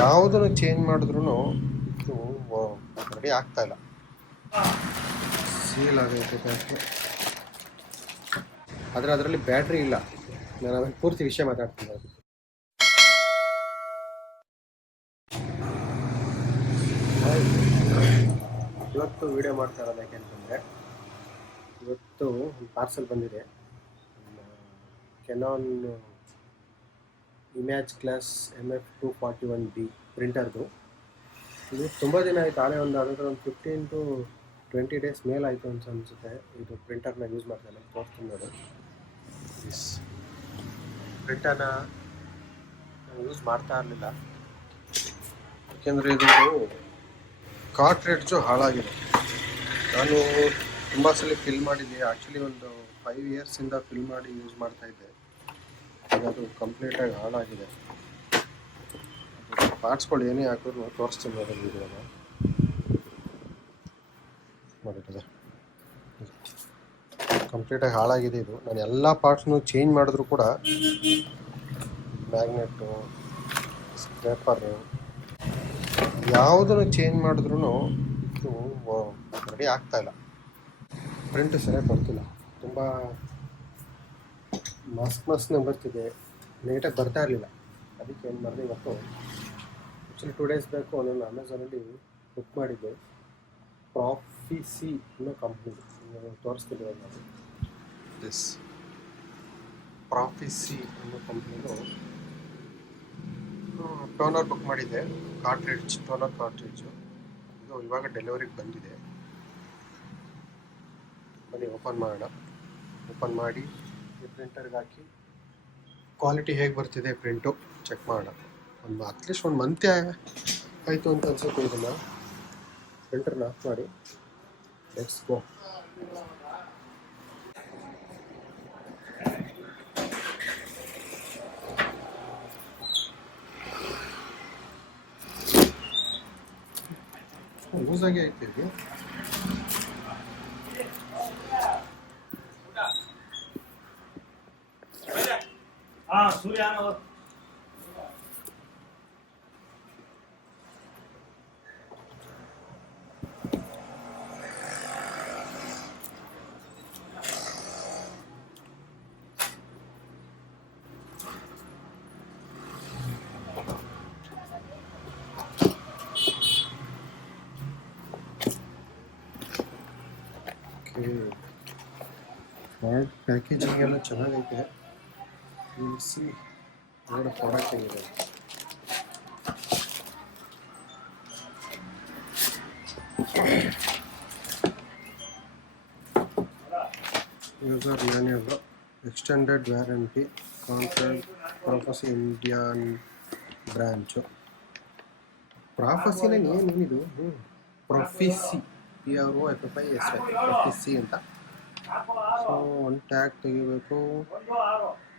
ಯಾವುದನ್ನು ಚೇಂಜ್ ಮಾಡಿದ್ರು ಇದು ರೆಡಿ ಆಗ್ತಾ ಇಲ್ಲ. ಸೀಲ್ ಆಗೈತೆ ಬ್ಯಾಟ್ರಿ, ಆದರೆ ಅದರಲ್ಲಿ ಬ್ಯಾಟ್ರಿ ಇಲ್ಲ. ನಾನು ಅದನ್ನು ಪೂರ್ತಿ ವಿಷಯ ಮಾತಾಡ್ತೀನಿ. ಇವತ್ತು ವಿಡಿಯೋ ಮಾಡ್ತಾ ಇರೋದು ಯಾಕೆ ಅಂತಂದರೆ, ಇವತ್ತು ಒಂದು ಪಾರ್ಸೆಲ್ ಬಂದಿದೆ. Canon image class MF241D ಪ್ರಿಂಟರ್ದು. ಇದು ತುಂಬ ದಿನ ಆಯಿತು, ಆಲೇ ಒಂದು 15 to 20 days ಮೇಲಾಯಿತು ಅಂತ ಅನಿಸುತ್ತೆ. ಇದು ಪ್ರಿಂಟರ್ನ ಯೂಸ್ ಮಾಡ್ತಾನೆ ತೋರಿಸ್ತೀನಿ ನೋಡಿ. ಪ್ರಿಂಟರ್ನ ಯೂಸ್ ಮಾಡ್ತಾ ಇರಲಿಲ್ಲ, ಯಾಕೆಂದರೆ ಇದು ಕಾರ್ಟ್ರಿಡ್ಜು ಹಾಳಾಗಿದೆ. ನಾನು ತುಂಬ ಸಲ ಫಿಲ್ ಮಾಡಿದ್ದೆ. ಆ್ಯಕ್ಚುಲಿ ಒಂದು 5 yearsಯಿಂದ ಫಿಲ್ ಮಾಡಿ ಯೂಸ್ ಮಾಡ್ತಾಯಿದ್ದೆ. ಈಗ ಅದು ಕಂಪ್ಲೀಟಾಗಿ ಹಾಳಾಗಿದೆ. ಪಾರ್ಟ್ಸ್ಗಳು ಏನೇ ಹಾಕಿದ್ರು ತೋರಿಸ್ತೀನಿ ನೋಡಿ ವಿಡಿಯೋನ. ಮಾಡಿರ್ತದೆ ಕಂಪ್ಲೀಟಾಗಿ ಹಾಳಾಗಿದೆ ಇದು. ನಾನು ಎಲ್ಲ ಪಾರ್ಟ್ಸ್ನು ಚೇಂಜ್ ಮಾಡಿದ್ರು ಕೂಡ ಮ್ಯಾಗ್ನೆಟ್ಟು, ಸ್ಕ್ರೇಪರು, ಯಾವುದನ್ನು ಚೇಂಜ್ ಮಾಡಿದ್ರು ಇದು ರೆಡಿ ಆಗ್ತಾ ಇಲ್ಲ. ಪ್ರಿಂಟ್ ಸರಿಯಾಗಿ ಬರ್ತಿಲ್ಲ. ತುಂಬ ಮಸ್ನೇ ಬರ್ತಿದೆ, ನೀಟಾಗಿ ಬರ್ತಾ ಇರಲಿಲ್ಲ. ಅದಕ್ಕೆ ಏನು ಮಾಡಿದೆ, ಇವತ್ತು ಆ್ಯಕ್ಚುಲಿ 2 days ಬೇಕು ನಾನು ಅಮೆಝಾನಲ್ಲಿ ಬುಕ್ ಮಾಡಿದ್ದೆ. ಪ್ರಾಫಿಸಿ ಅನ್ನೋ ಕಂಪ್ನಿ ತೋರಿಸ್ತಿದ್ದೆ ನಾನು. ಪ್ರಾಫಿಸಿ ಅನ್ನೋ ಕಂಪ್ನಿದು ಟೋನರ್ ಬುಕ್ ಮಾಡಿದ್ದೆ. ಕಾರ್ಟ್ರಿಡ್ಜ್, ಟೋನರ್ ಕಾರ್ಟ್ರಿಡ್ಜು. ಇದು ಇವಾಗ ಡೆಲಿವರಿಗೆ ಬಂದಿದೆ. ಬನ್ನಿ ಓಪನ್ ಮಾಡೋಣ. ಓಪನ್ ಮಾಡಿ ಈ ಪ್ರಿಂಟರ್ಗೆ ಹಾಕಿ ಕ್ವಾಲಿಟಿ ಹೇಗೆ ಬರ್ತಿದೆ ಪ್ರಿಂಟು ಚೆಕ್ ಮಾಡೋಣ. ಅಟ್ಲೀಸ್ಟ್ ಒಂದು ಮಂತ್ ಆಯಿತು ಅಂತ ಅನ್ಸುತ್ತೆ. ಇದನ್ನು ಪ್ರಿಂಟರ್ನ ಆಫ್ ಮಾಡಿ ಲೆಟ್ಸ್ ಗೋ. ಲೂಸ್ ಆಗಿ ಐತೆ ಇದು. ಪ್ಯಾಕೇಜಿಂಗ್ ಎಲ್ಲ ಚೆನ್ನಾಗೈತೆ. ಸಿ ನೋಡೋ ಪ್ರಾಡಕ್ಟ್ ಹೆಂಗಿದೆ. User manual, extended warranty, contract, ಪ್ರಾಫಸಿ ಇಂಡಿಯನ್ ಬ್ರಾಂಚು. ಪ್ರಾಫಸಿನ ಏನಿದು? ಪ್ರೊಫಿಸಿ, PROFISI, ಪ್ರೊಫಿಸಿ ಅಂತ. ಸೊ ಒಂದು ಟ್ಯಾಗ್ ತೆಗಿಬೇಕು,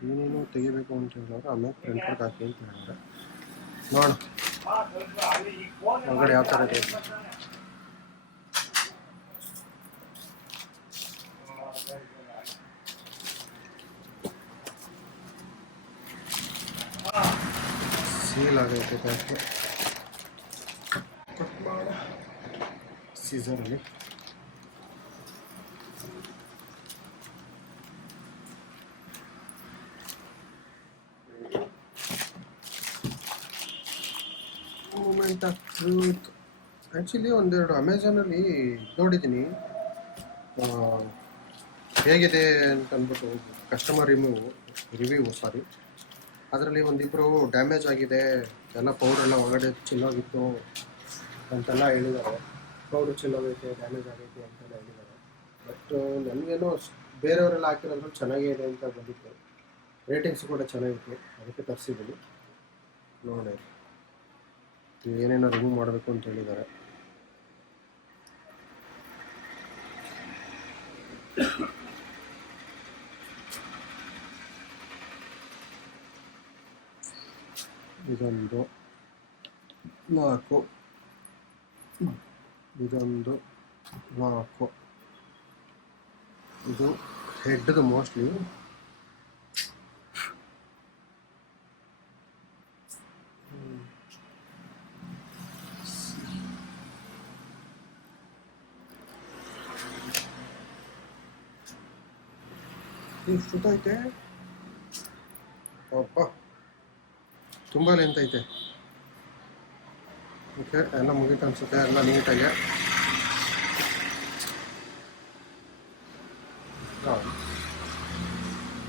ಏನೇನು ತೆಗಿಬೇಕು ಅಂತ ಹೇಳಿದ್ರೆ ಆಮೇಲೆ ಪ್ರಿಂಟರ್ಗೆ ಹಾಕಿ ಅಂತ ಹೇಳಿದ್ರೆ ನೋಡ ಹೊರಗಡೆ ಯಾವ ಥರ ಇದೆ. ಸೀಲ್ ಆಗೈತೆ ಪ್ಯಾಕೆ. ಕಟ್ ಮಾಡ ಸೀಸರಲ್ಲಿ. Moment of truth. ಆ್ಯಕ್ಚುಲಿ ಒಂದೆರಡು ಅಮೆಝಾನಲ್ಲಿ ನೋಡಿದ್ದೀನಿ ಹೇಗಿದೆ ಅಂತ ಅಂದ್ಬಿಟ್ಟು ಕಸ್ಟಮರ್ ರಿವ್ಯೂ ಸಾರಿ. ಅದರಲ್ಲಿ ಒಂದಿಬ್ಬರು ಡ್ಯಾಮೇಜ್ ಆಗಿದೆ, ಎಲ್ಲ ಪೌಡ್ರೆಲ್ಲ ಒಳಗಡೆ ಚೆಲ್ಲೋಗಿತ್ತು ಅಂತೆಲ್ಲ ಹೇಳಿದ್ದಾರೆ. ಪೌಡ್ರ್ ಚೆಲ್ಲೋಗೈತೆ, ಡ್ಯಾಮೇಜ್ ಆಗೈತೆ ಅಂತೆಲ್ಲ ಹೇಳಿದ್ದಾರೆ. ಬಟ್ ನನಗೇನೋ ಬೇರೆಯವರೆಲ್ಲ ಹಾಕಿರೋದು ಚೆನ್ನಾಗಿದೆ ಅಂತ ಬಂದಿತ್ತು. ರೇಟಿಂಗ್ಸ್ ಕೂಡ ಚೆನ್ನಾಗಿತ್ತು, ಅದಕ್ಕೆ ತರಿಸಿದ್ದೀನಿ. ನೋಡಿ ಏನೇನೋ ರಿಮೂವ್ ಮಾಡಬೇಕು ಅಂತ ಹೇಳಿದ್ದಾರೆ. ಇದೊಂದು 4, ಇದೊಂದು 4. ಇದು ಹೆಡ್ದು ಮೋಸ್ಟ್ಲಿ. ಇಷ್ಟು ಐತೆ ಅಪ್ಪ, ತುಂಬ ಲೆಂತ್ ಐತೆ. ಓಕೆ, ಎಲ್ಲ ಮುಗೀತು ಅನ್ಸುತ್ತೆ, ಎಲ್ಲ ನೀಟಾಗಿ.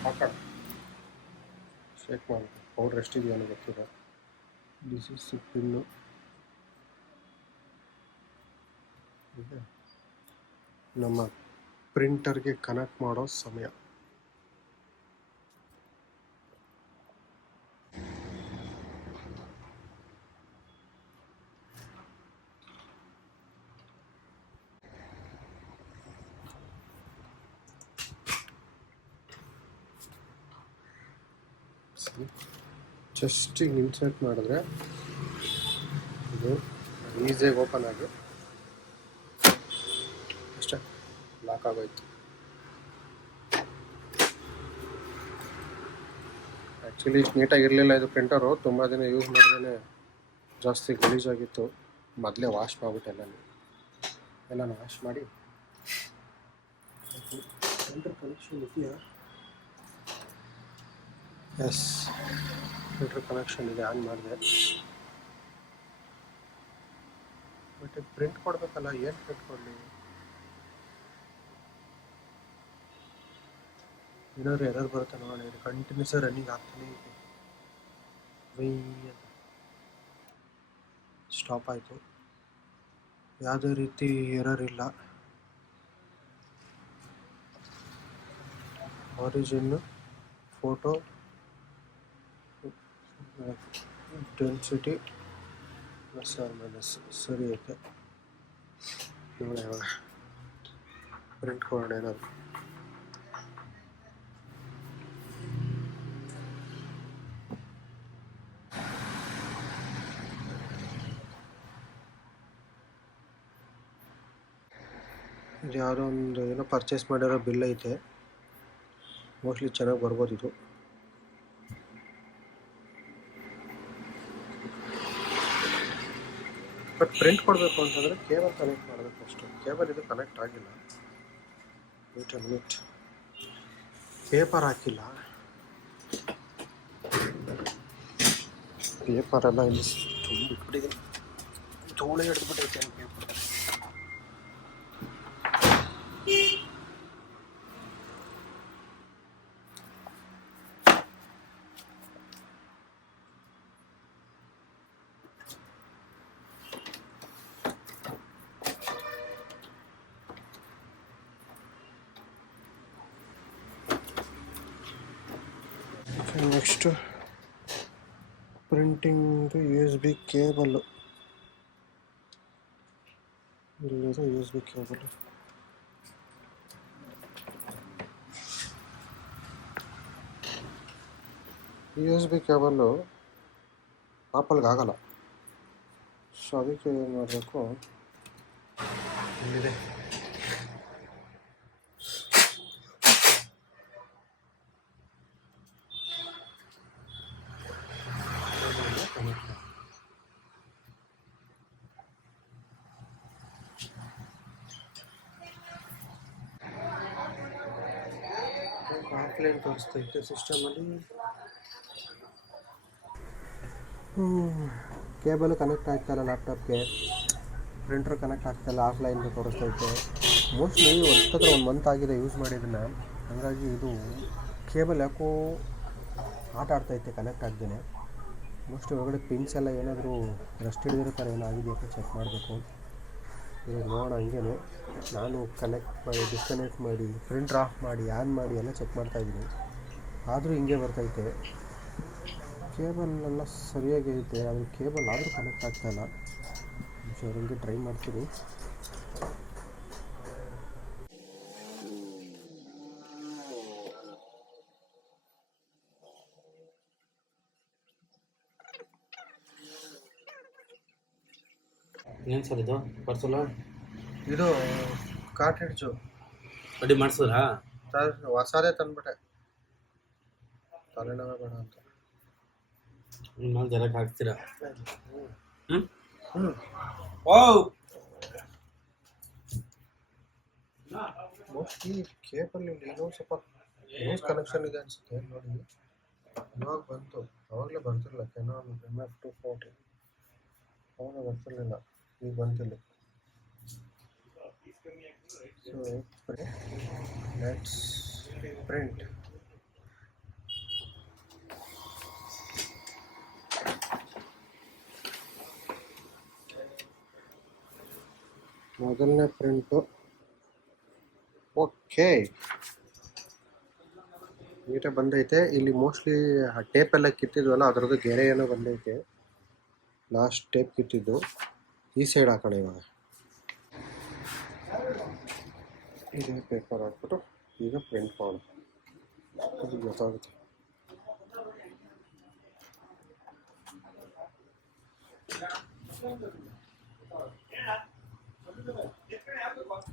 ಹಾಕೋಣ, ಶೇಕ್ ಮಾಡೋದು. ಪೌಡ್ರ್ ಎಷ್ಟಿದೆಯೋ ಅನ್ನೋ ಗೊತ್ತಿದೆ. This is pin. ಇದೆ ನಮ್ಮ ಪ್ರಿಂಟರ್ಗೆ ಕನೆಕ್ಟ್ ಮಾಡೋ ಸಮಯ. ಜಸ್ಟ್ ಈಗ ಇನ್ಸರ್ಟ್ ಮಾಡಿದ್ರೆ ಇದು ಈಸಿಯಾಗಿ ಓಪನ್ ಆಗಿ ಅಷ್ಟೇ ಲಾಕ್ ಆಗೋಯ್ತು. ಆ್ಯಕ್ಚುಲಿ ಇಷ್ಟು ನೀಟಾಗಿರಲಿಲ್ಲ ಇದು ಪ್ರಿಂಟರು. ತುಂಬ ದಿನ ಯೂಸ್ ಮಾಡಿದ್ರೆ ಜಾಸ್ತಿ ಗಲೀಜಾಗಿತ್ತು. ಮೊದಲೇ ವಾಶ್ ಮಾಡಿಬಿಟ್ಟು ಎಲ್ಲನೂ ವಾಶ್ ಮಾಡಿ. ಪ್ರಿಂಟರ್ ಕನೆಕ್ಷನ್ ಇದೆಯಾ? ಎಸ್, ಪ್ರಿಂಟರ್ ಕನೆಕ್ಷನ್ ಇದೆ. ಆನ್ ಮಾಡಿದೆ. ಬಟ್ ಪ್ರಿಂಟ್ ಕೊಡಬೇಕಲ್ಲ, ಏನು ಪ್ರಿಂಟ್ ಕೊಡಲಿ? ಏನಾದರೂ ಎರರ್ ಬರುತ್ತೆ ನೋಡೋಣ. ಇದು ಕಂಟಿನ್ಯೂಸ್ ರನ್ನಿಂಗ್ ಆಗ್ತಾನೆ ಇದೆ. ಸ್ಟಾಪ್ ಆಯಿತು. ಯಾವುದೇ ರೀತಿ ಎರರ್ ಇಲ್ಲ. Origin photo density plus or minus ಸರಿ ಐತೆ. ನೋಡಿ ಇವಾಗ ಪ್ರಿಂಟ್ ಕೊಡೋಣ ಏನಾದ್ರು. ಇದು ಯಾವುದೋ ಒಂದು ಏನೋ ಪರ್ಚೇಸ್ ಮಾಡಿರೋ ಬಿಲ್ ಐತೆ. ಮೋಸ್ಟ್ಲಿ ಚೆನ್ನಾಗಿ ಬರ್ಬೋದು ಇದು. ಬಟ್ ಪ್ರಿಂಟ್ ಕೊಡಬೇಕು ಅಂತಂದರೆ ಕೇಬಲ್ ಕನೆಕ್ಟ್ ಮಾಡಬೇಕು ಅಷ್ಟು. ಕೇಬಲ್ ಇದು ಕನೆಕ್ಟ್ ಆಗಿಲ್ಲ. Wait a minute. ಪೇಪರ್ ಹಾಕಿಲ್ಲ. ಪೇಪರೆಲ್ಲ ಇಲ್ಲಿ ತುಂಬಿಟ್ಬಿಟ್ಟಿದೆ. ಧೂಳು ಹಿಡಿದ್ಬಿಟ್ಟೈತೆ paper. Next printing USB cable. ಇಲ್ಲಿದೆ USB ಕೇಬಲ್. USB ಕೇಬಲ್ಲು ಆಪಲ್ಗೆ ಆಗಲ್ಲ. ಸೊ ಅದಕ್ಕೆ ಏನು ಮಾಡಬೇಕು, ಇಲ್ಲಿದೆ ಆಫ್ಲೈನ್ ತೋರಿಸ್ತೈತೆ ಸಿಸ್ಟಮಲ್ಲಿ. ಕೇಬಲ್ ಕನೆಕ್ಟ್ ಆಗ್ತಾಯಿಲ್ಲ ಲ್ಯಾಪ್ಟಾಪ್ಗೆ, ಪ್ರಿಂಟ್ರ್ ಕನೆಕ್ಟ್ ಆಗ್ತಾಯಿಲ್ಲ, ಆಫ್ಲೈನ್ ತೋರಿಸ್ತೈತೆ. ಮೋಸ್ಟ್ಲಿ ಒಂದು ಮಂತ್ ಆಗಿದೆ ಯೂಸ್ ಮಾಡಿದ್ದನ್ನು. ಹಾಗಾಗಿ ಇದು ಕೇಬಲ್ ಯಾಕೋ ಆಟ ಆಡ್ತೈತೆ ಕನೆಕ್ಟ್ ಆಗ್ದೇ. ಮೋಸ್ಟ್ಲಿ ಒಳಗಡೆ ಪಿನ್ಸ್ ಎಲ್ಲ ಏನಾದರೂ ರಸ್ಟ್ ಹಿಡಿದಿರೋ ಥರ ಏನಾಗಿದೆಯಾ ಅಂತ ಚೆಕ್ ಮಾಡಬೇಕು. ಇವಾಗ ನೋಡೋಣ. ಹಂಗೇ ನಾನು ಕನೆಕ್ಟ್ ಮಾಡಿ ಡಿಸ್ಕನೆಕ್ಟ್ ಮಾಡಿ ಪ್ರಿಂಟ್ರ್ ಆಫ್ ಮಾಡಿ ಆನ್ ಮಾಡಿ ಎಲ್ಲ ಚೆಕ್ ಮಾಡ್ತಾಯಿದ್ದೀನಿ. ಆದರೂ ಹಿಂಗೆ ಬರ್ತೈತೆ. ಕೇಬಲ್ ಎಲ್ಲ ಸರಿಯಾಗಿ ಐತೆ, ಆದರೆ ಕೇಬಲ್ ಆದರೂ ಕನೆಕ್ಟ್ ಆಗ್ತಾಯಿಲ್ಲ. ಹಂಗೆ ಟ್ರೈ ಮಾಡ್ತೀನಿ. ಏನು ಸರ್ ಇದು ಪಾರ್ಸಲ್? ಇದು ಕಾರ್ಟ್ರಿಡ್ಜು ರೆಡಿ ಮಾಡಿಸಿದ್ರಾ ಸರ್? ಹೊಸದೇ ತಂದ್ಬಿಟ್ಟೆ, ತಲೆನೋವೇ ಬೇಡ ಅಂತ. ಇನ್ಮೇಲೆ ಜರಕ್ಕೆ ಹಾಕ್ತೀರಾ? ಮೋಸ್ಟ್ಲಿ ಕೇಬಲ್ ಏನೋ ಸ್ವಲ್ಪ ನ್ಯೂಸ್ ಕನೆಕ್ಷನ್ ಇದೆ ಅನಿಸುತ್ತೆ ನೋಡಿ. ಇವಾಗ ಬಂತು, ಅವಾಗಲೇ ಬರ್ತಿರಲಿಲ್ಲ. ಕೆನಾನ್ MF240 ಅವಾಗ ಬರ್ತಿರ್ಲಿಲ್ಲ, ಈಗ ಬಂತಿಲ್ಲ. So let's print. ಮೊದಲನೇ ಪ್ರಿಂಟು ಓಕೆ, ನೀಟಾಗಿ ಬಂದೈತೆ. ಇಲ್ಲಿ ಮೋಸ್ಟ್ಲಿ ಟೇಪ್ ಎಲ್ಲ ಕಿತ್ತಿದ್ವಲ್ಲ, ಅದರದ್ದು ಗೆರೆ ಏನೋ ಬಂದೈತೆ. ಲಾಸ್ಟ್ ಟೇಪ್ ಕಿತ್ತಿದ್ದು ಈ ಸೈಡ್ ಹಾಕೋಣ. ಇವಾಗ ಇದೇ ಪೇಪರ್ ಹಾಕ್ಬಿಟ್ಟು ಈಗ ಪ್ರಿಂಟ್ ಮಾಡೋಣ, ಅದು ಗೊತ್ತಾಗುತ್ತೆ.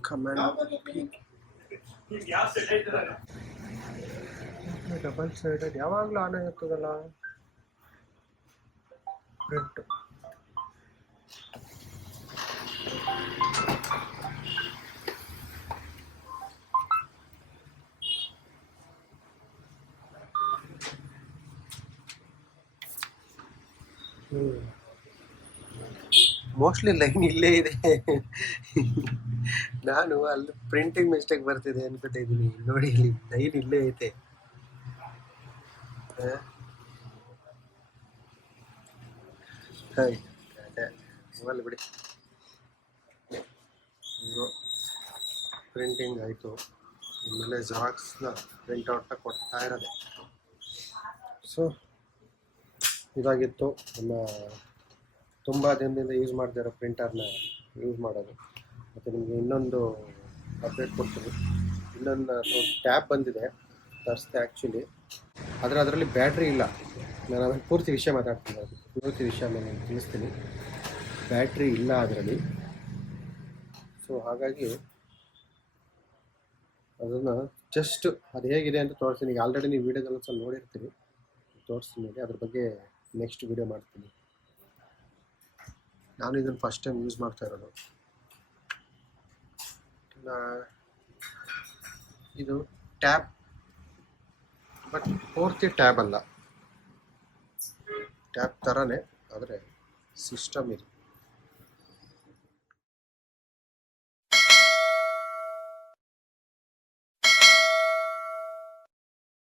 ಕಮೆಂಟ್ ಡಬಲ್ ಸೈಡೆಡ್ ಯಾವಾಗಲೂ ಆನ್ ಆಗಿರ್ತದಲ್ಲ ಪ್ರಿಂಟ್. ಮೋಸ್ಟ್ಲಿ ಲೈನ್ ಇಲ್ಲೇ ಇದೆ. ನಾನು ಅಲ್ಲಿ ಪ್ರಿಂಟಿಂಗ್ ಮಿಸ್ಟೇಕ್ ಬರ್ತಿದೆ ಅನ್ಕೊತಿದ್ದೀನಿ. ನೋಡಿ ಇಲ್ಲಿ ಲೈನ್ ಇಲ್ಲೇ ಐತೆ. ಮೊಬೈಲ್ ಬಿಡಿ. ಪ್ರಿಂಟಿಂಗ್ ಆಯಿತು, ಆಮೇಲೆ ಜೆರಾಕ್ಸ್ನ ಪ್ರಿಂಟ್ಔಟ್ನ ಕೊಡ್ತಾ ಇರೋದೆ. ಸೊ ಇದಾಗಿತ್ತು ನಮ್ಮ ತುಂಬ ದಿನದಿಂದ ಯೂಸ್ ಮಾಡದೇ ಇರೋ ಪ್ರಿಂಟರ್ನ ಯೂಸ್ ಮಾಡೋದು. ಮತ್ತು ನಿಮಗೆ ಇನ್ನೊಂದು ಅಪ್ಡೇಟ್ ಕೊಡ್ತೀನಿ. ಇನ್ನೊಂದು ಟ್ಯಾಬ್ ಬಂದಿದೆ, ತರಿಸ್ದೆ ಆ್ಯಕ್ಚುಲಿ. ಆದರೆ ಅದರಲ್ಲಿ ಬ್ಯಾಟ್ರಿ ಇಲ್ಲ. ನಾನು ಅದನ್ನು ಪೂರ್ತಿ ವಿಷಯ ಮಾತಾಡ್ತೀನಿ, ಅದು ಪೂರ್ತಿ ವಿಷಯ ನಾನು ತಿಳಿಸ್ತೀನಿ. ಬ್ಯಾಟ್ರಿ ಇಲ್ಲ ಅದರಲ್ಲಿ. ಸೊ ಹಾಗಾಗಿ ಅದನ್ನು ಜಸ್ಟ್ ಅದು ಹೇಗಿದೆ ಅಂತ ತೋರಿಸ್ತೀನಿ. ಈಗ ಆಲ್ರೆಡಿ ನೀವು ವೀಡಿಯೋದಲ್ಲಿ ಒಂದು ಸಲ ನೋಡಿರ್ತೀರಿ, ತೋರಿಸ್ತೀನಿ ನೋಡಿ. ಅದ್ರ ಬಗ್ಗೆ ನೆಕ್ಸ್ಟ್ ವೀಡಿಯೋ ಮಾಡ್ತೀನಿ. ನಾನು ಇದನ್ನು ಫಸ್ಟ್ ಟೈಮ್ ಯೂಸ್ ಮಾಡ್ತಾ ಇರೋದು. ಇದು ಟ್ಯಾಬ್, ಬಟ್ ಪೂರ್ತಿ ಟ್ಯಾಬ್ ಅಲ್ಲ, ಟ್ಯಾಬ್ ಥರನೇ, ಆದರೆ ಸಿಸ್ಟಮ್ ಇದು.